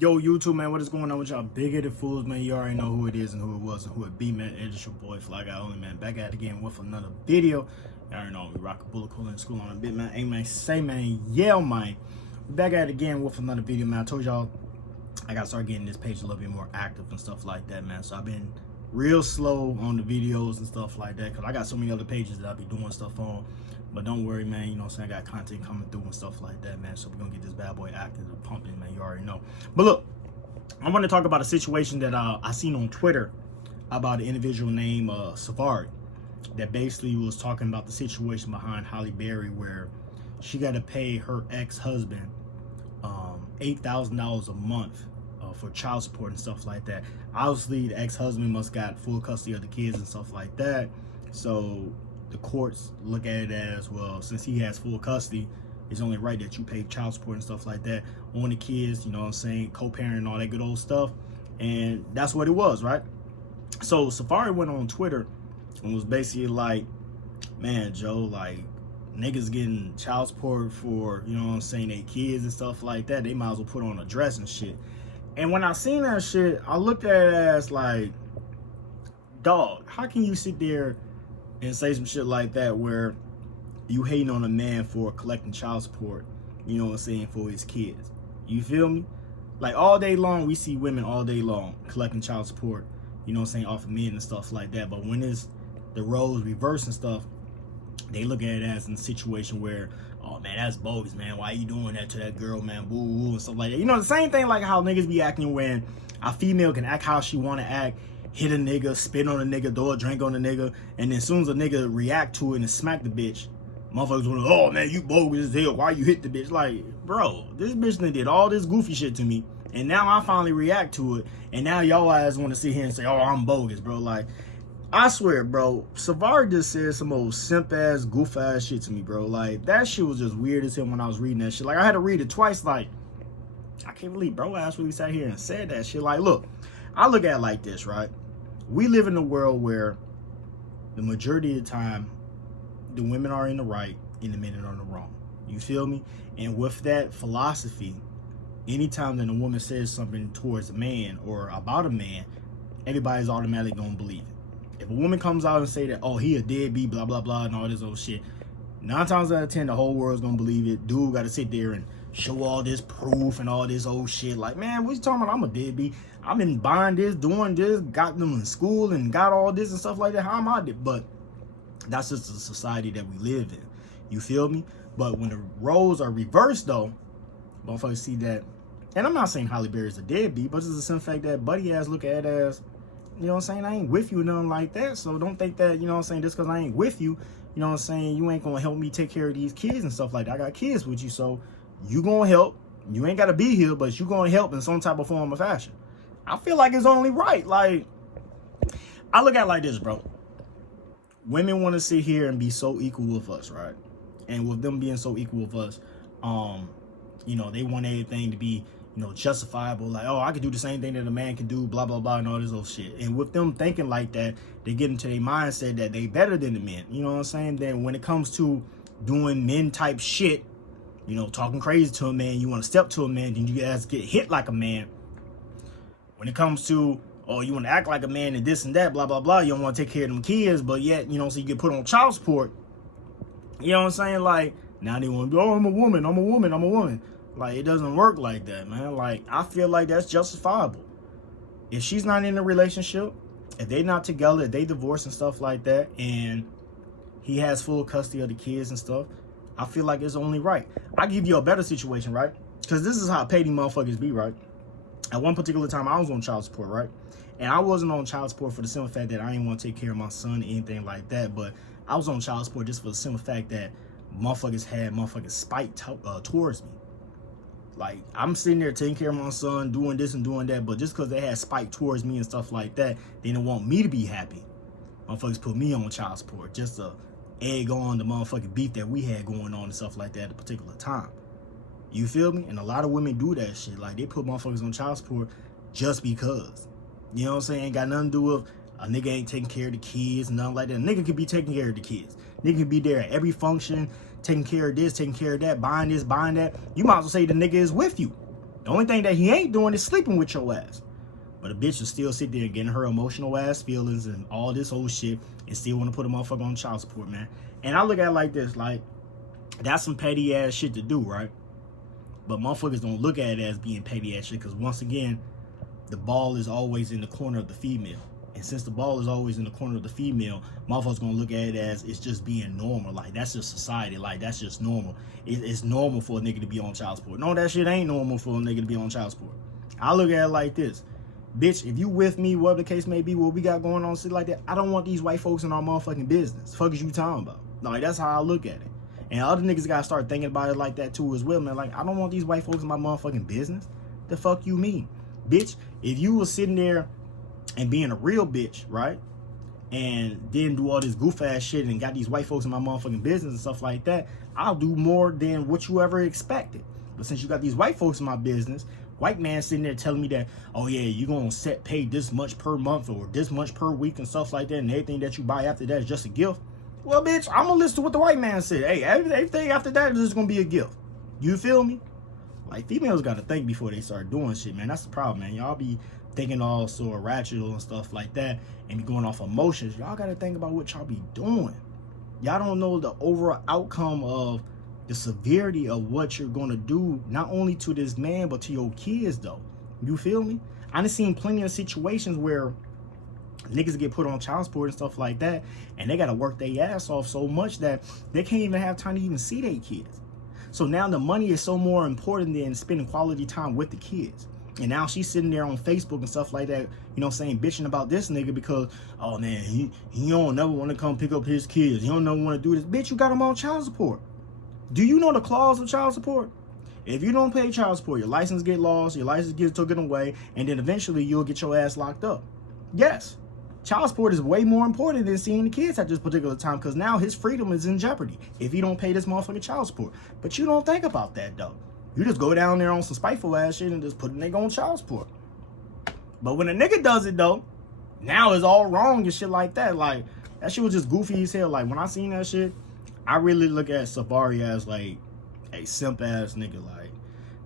Yo, YouTube, man, what is going on with y'all big-headed fools, man? You already know who it is and who it was and who it be, man. It's your boy, Fly Guy Only, man. Back at it again with another video. You already know we rock a bullet cool in school on a bit, man. Hey, man, say, man, yeah, man. Back at it again with another video, man. I told y'all I got to start getting this page a little bit more active and stuff like that, man. So I've been real slow on the videos and stuff like that because I got so many other pages that I'll be doing stuff on. But don't worry, man, you know what I'm saying? I got content coming through and stuff like that, man. So we're going to get this bad boy active and pumping, man. You already know. But look, I want to talk about a situation that I seen on Twitter about an individual named Safaree that basically was talking about the situation behind Halle Berry where she got to pay her ex-husband $8,000 a month for child support and stuff like that. Obviously, the ex-husband must got full custody of the kids and stuff like that. So the courts look at it as, well, since he has full custody, it's only right that you pay child support and stuff like that on the kids, you know what I'm saying, co-parent and all that good old stuff. And that's what it was, right? So Safaree went on Twitter and was basically like, man, Joe, like, niggas getting child support for, you know what I'm saying, their kids and stuff like that, they might as well put on a dress and shit. And when I seen that shit, I looked at it as like, dog, how can you sit there and say some shit like that where you hating on a man for collecting child support, you know what I'm saying, for his kids? You feel me? Like, all day long, we see women all day long collecting child support, you know what I'm saying, off of men and stuff like that. But when it's the roles reverse and stuff, they look at it as in a situation where, oh man, that's bogus, man. Why you doing that to that girl, man? Boo, boo, and stuff like that. You know, the same thing like how niggas be acting when a female can act how she want to act, hit a nigga, spit on a nigga, throw a drink on a nigga, and then as soon as a nigga react to it and smack the bitch, motherfuckers want to, oh man, you bogus as hell. Why you hit the bitch? Like, bro, this bitch done did all this goofy shit to me, and now I finally react to it, and now y'all ass want to sit here and say, oh, I'm bogus, bro. Like, I swear, bro, Safaree just said some old simp ass, goof ass shit to me, bro. Like, that shit was just weird as hell when I was reading that shit. Like, I had to read it twice. Like, I can't believe bro ass really sat here and said that shit. Like, look, I look at it like this, right? We live in a world where the majority of the time, the women are in the right and the men are in the wrong. You feel me? And with that philosophy, anytime that a woman says something towards a man or about a man, everybody's automatically gonna believe it. If a woman comes out and say that, oh, he a deadbeat, blah, blah, blah, and all this old shit, 9 times out of 10, the whole world's gonna believe it. Dude got to sit there and show all this proof and all this old shit. Like, man, what you talking about? I'm a deadbeat. I've been buying this, doing this, got them in school and got all this and stuff like that. How am I? But that's just the society that we live in. You feel me? But when the roles are reversed, though, motherfuckers see that. And I'm not saying Halle Berry is a deadbeat, but it's the simple fact that buddy ass look at it as, you know what I'm saying, I ain't with you or nothing like that. So don't think that, you know what I'm saying, just because I ain't with you, you know what I'm saying, you ain't going to help me take care of these kids and stuff like that. I got kids with you, so you going to help. You ain't got to be here, but you going to help in some type of form or fashion. I feel like it's only right. Like, I look at it like this, bro. Women want to sit here and be so equal with us, right? And with them being so equal with us, you know, they want everything to be, you know, justifiable. Like, oh, I could do the same thing that a man can do, blah, blah, blah, and all this old shit. And with them thinking like that, they get into their mindset that they better than the men. You know what I'm saying? Then when it comes to doing men type shit, you know, talking crazy to a man, you want to step to a man, then you guys get hit like a man. When it comes to, oh, you want to act like a man and this and that, blah, blah, blah, you don't want to take care of them kids, but yet, you know, so you get put on child support. You know what I'm saying? Like, now they want to be, oh, I'm a woman, I'm a woman, I'm a woman. Like, it doesn't work like that, man. Like, I feel like that's justifiable. If she's not in a relationship, if they not together, if they divorce and stuff like that, and he has full custody of the kids and stuff, I feel like it's only right. I give you a better situation, right? Because this is how petty motherfuckers be, right? At one particular time, I was on child support, right? And I wasn't on child support for the simple fact that I didn't want to take care of my son or anything like that, but I was on child support just for the simple fact that motherfuckers had motherfuckers spite towards me. Like, I'm sitting there taking care of my son, doing this and doing that, but just because they had spite towards me and stuff like that, they didn't want me to be happy. Motherfuckers put me on child support just to egg on the motherfucking beef that we had going on and stuff like that at a particular time. You feel me? And a lot of women do that shit. Like, they put motherfuckers on child support just because. You know what I'm saying? Ain't got nothing to do with a nigga ain't taking care of the kids and nothing like that. A nigga could be taking care of the kids. Nigga could be there at every function, taking care of this, taking care of that, buying this, buying that. You might as well say the nigga is with you. The only thing that he ain't doing is sleeping with your ass. But a bitch will still sit there getting her emotional ass feelings and all this whole shit and still want to put a motherfucker on child support, man. And I look at it like this, like, that's some petty ass shit to do, right? But motherfuckers don't look at it as being petty ass shit, because once again, the ball is always in the corner of the female. And since the ball is always in the corner of the female, motherfuckers gonna look at it as it's just being normal. Like, that's just society. Like, that's just normal. It's normal for a nigga to be on child support. No, that shit ain't normal for a nigga to be on child support. I look at it like this. Bitch, if you with me, whatever the case may be, what we got going on, shit like that, I don't want these white folks in our motherfucking business. Fuck is you talking about? Like, that's how I look at it. And other niggas gotta start thinking about it like that too as well, man. Like, I don't want these white folks in my motherfucking business. The fuck you mean? Bitch, if you was sitting there and being a real bitch, right? And didn't do all this goof ass shit and got these white folks in my motherfucking business and stuff like that, I'll do more than what you ever expected. But since you got these white folks in my business, white man sitting there telling me that, oh yeah, you're gonna pay this much per month or this much per week and stuff like that, and everything that you buy after that is just a gift. Well, bitch, I'm gonna listen to what the white man said. Hey, everything after that is just gonna be a gift. You feel me? Like, females gotta think before they start doing shit, man. That's the problem, man. Y'all be thinking all so irrational and stuff like that and be going off emotions. Y'all gotta think about what y'all be doing. Y'all don't know the overall outcome of the severity of what you're gonna do, not only to this man, but to your kids, though. You feel me? I done seen plenty of situations where niggas get put on child support and stuff like that, and they gotta work their ass off so much that they can't even have time to even see their kids. So now the money is so more important than spending quality time with the kids. And now she's sitting there on Facebook and stuff like that, you know what I'm saying, bitching about this nigga because, oh man, he don't never want to come pick up his kids. He don't never want to do this. Bitch, you got him on child support. Do you know the clause of child support? If you don't pay child support, your license get lost, your license gets taken away, and then eventually you'll get your ass locked up. Yes, child support is way more important than seeing the kids at this particular time, because now his freedom is in jeopardy if he don't pay this motherfucking child support. But you don't think about that, though. You just go down there on some spiteful ass shit and just put a nigga on child support. But when a nigga does it, though, now it's all wrong and shit like that. Like, that shit was just goofy as hell. Like, when I seen that shit, I really look at Safaree as, like, a simp ass nigga. Like,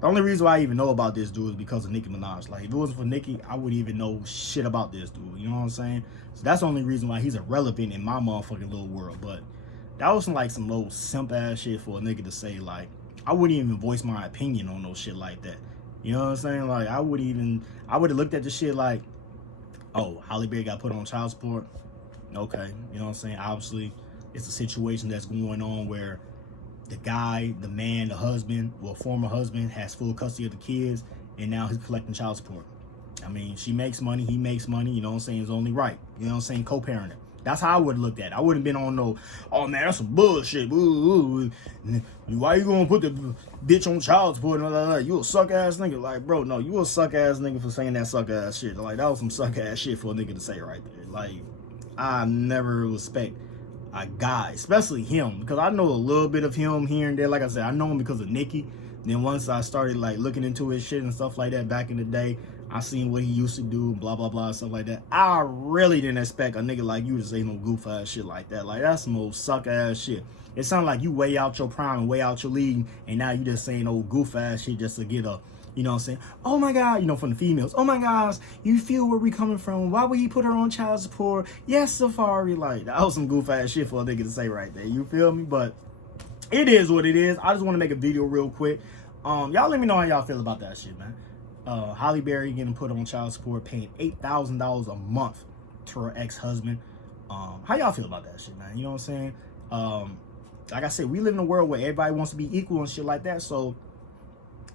the only reason why I even know about this dude is because of Nicki Minaj. Like, if it wasn't for Nicki, I wouldn't even know shit about this dude. You know what I'm saying? So that's the only reason why he's irrelevant in my motherfucking little world. But that was some little simp ass shit for a nigga to say. Like, I wouldn't even voice my opinion on no shit like that. You know what I'm saying? Like, I would have looked at the shit like, oh, Halle Berry got put on child support. Okay, you know what I'm saying? Obviously, it's a situation that's going on where the guy, the man, the husband, well, former husband, has full custody of the kids, and now he's collecting child support. I mean, she makes money, he makes money, you know what I'm saying? It's only right. You know what I'm saying? Co-parenting. That's how I would have looked at it. I wouldn't have been on no, oh man, that's some bullshit. Ooh, why you gonna put the bitch on child support? You a suck ass nigga. Like, bro, no, you a suck ass nigga for saying that suck ass shit. Like, that was some suck ass shit for a nigga to say right there. Like, I never respect a guy, especially him, because I know a little bit of him here and there. Like I said, I know him because of Nicki. Then once I started like looking into his shit and stuff like that back in the day, I seen what he used to do, blah, blah, blah, stuff like that. I really didn't expect a nigga like you to say no goof ass shit like that. Like, that's some old suck ass shit. It sounds like you way out your prime and way out your league, and now you just saying old goof ass shit just to get a, you know what I'm saying? Oh my God, you know, from the females. Oh my gosh, you feel where we coming from. Why would he put her on child support? Yes, Safaree. Like, that was some goof ass shit for a nigga to say right there. You feel me? But it is what it is. I just want to make a video real quick. Y'all let me know how y'all feel about that shit, man. Halle Berry getting put on child support, paying $8,000 a month to her ex-husband. How y'all feel about that shit, man? You know what I'm saying? Like I said, we live in a world where everybody wants to be equal and shit like that. So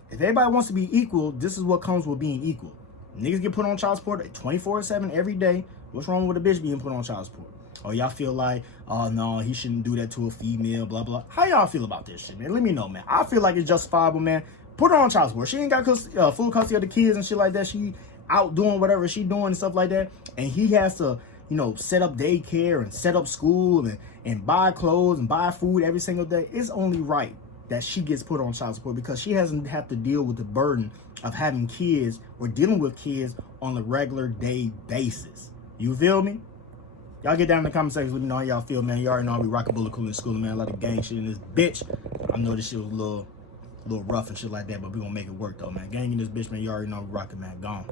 if everybody wants to be equal, this is what comes with being equal. Niggas get put on child support 24/7 every day. What's wrong with a bitch being put on child support? Or y'all feel like, oh no, he shouldn't do that to a female, blah, blah. How y'all feel about this shit, man? Let me know, man. I feel like it's justifiable, man. Put her on child support. She ain't got full custody of the kids and shit like that. She out doing whatever she doing and stuff like that. And he has to, you know, set up daycare and set up school and buy clothes and buy food every single day. It's only right that she gets put on child support because she doesn't have to deal with the burden of having kids or dealing with kids on a regular day basis. You feel me? Y'all get down in the comment section. Let me know how y'all feel, man. You already know I be rocking bullet cool in school, man. A lot of gang shit in this bitch. I know this shit was a little a little rough and shit like that, but we gonna make it work though, man. Gang in this bitch, man. You already know we rocking, man. Gone.